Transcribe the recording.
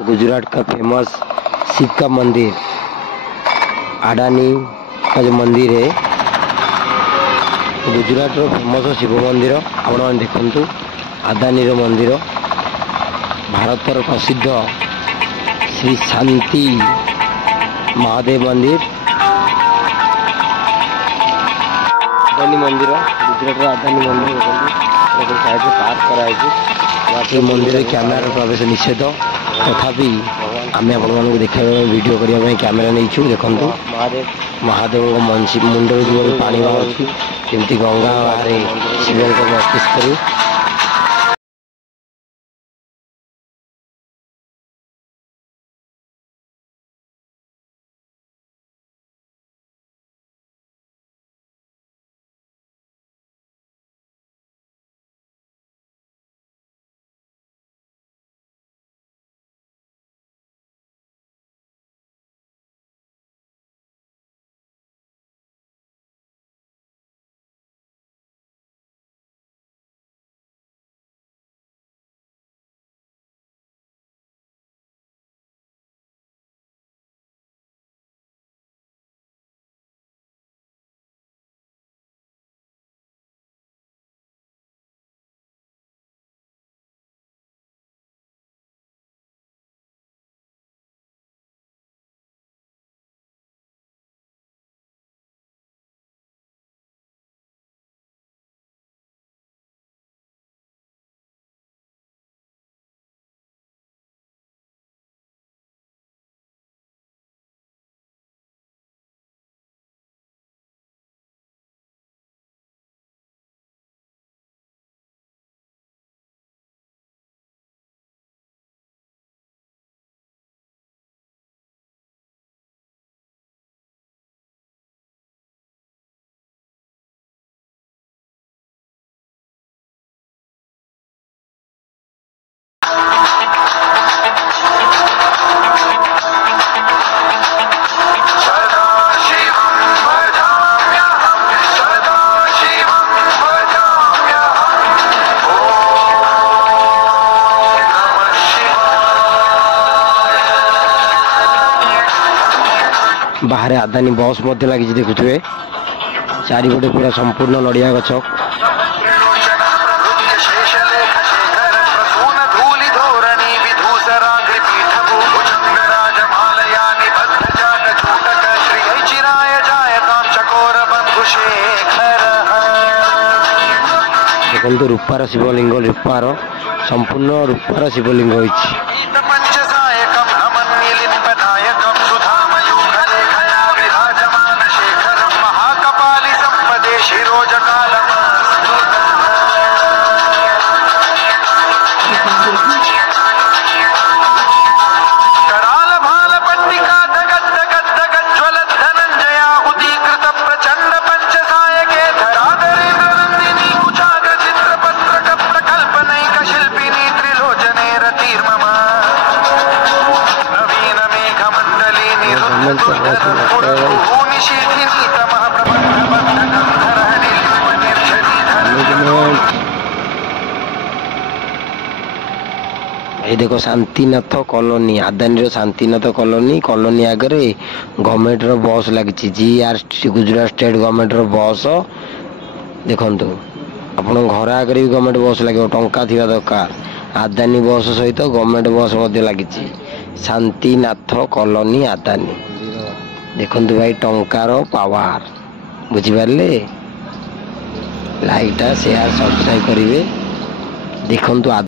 गुजरात का फेमस शिव का मंदिर, अडानी का जो मंदिर है गुजरात रो फेमस शिव मंदिर आपण देखु। अदानी रो मंदिर, भारत प्रसिद्ध श्री शांति महादेव मंदिर, अदानी मंदिर गुजरात अदानी मंदिर साइड में पार्क कराई। मंदिर कैमेरा प्रवेश निषेध, तथापि आम आप देखा वीडियो करने कैमेरा नहीं देखु। महादेव मुंडर जो पानी बाहर जमी गंगा बाहर शिव मस्तिष्क। बाहर अदानी बस लगी देखुए, चारिपटे पूरा संपूर्ण नड़िया गछ। देखो रूपार शिवलिंग, रूपार संपूर्ण रूपार शिवलिंग होइछि। ये देखो Shantinath colony, Adani Shantinath colony. Colony आगे गवर्नमेंट रो बस लगी, जीआरटी गुजरात स्टेट गवर्नमेंट रो बस। देखो आपण घर आगे भी गवर्नमेंट बस लगे, टंका थी दरकार। अदानी बस सहित गवर्नमेंट बस लगी, शांतिनाथ कॉलोनी अदानी। देखो भाई टंकार पावर बुझिपारे। लाइक शेयर सब्सक्राइब करेंगे। देखो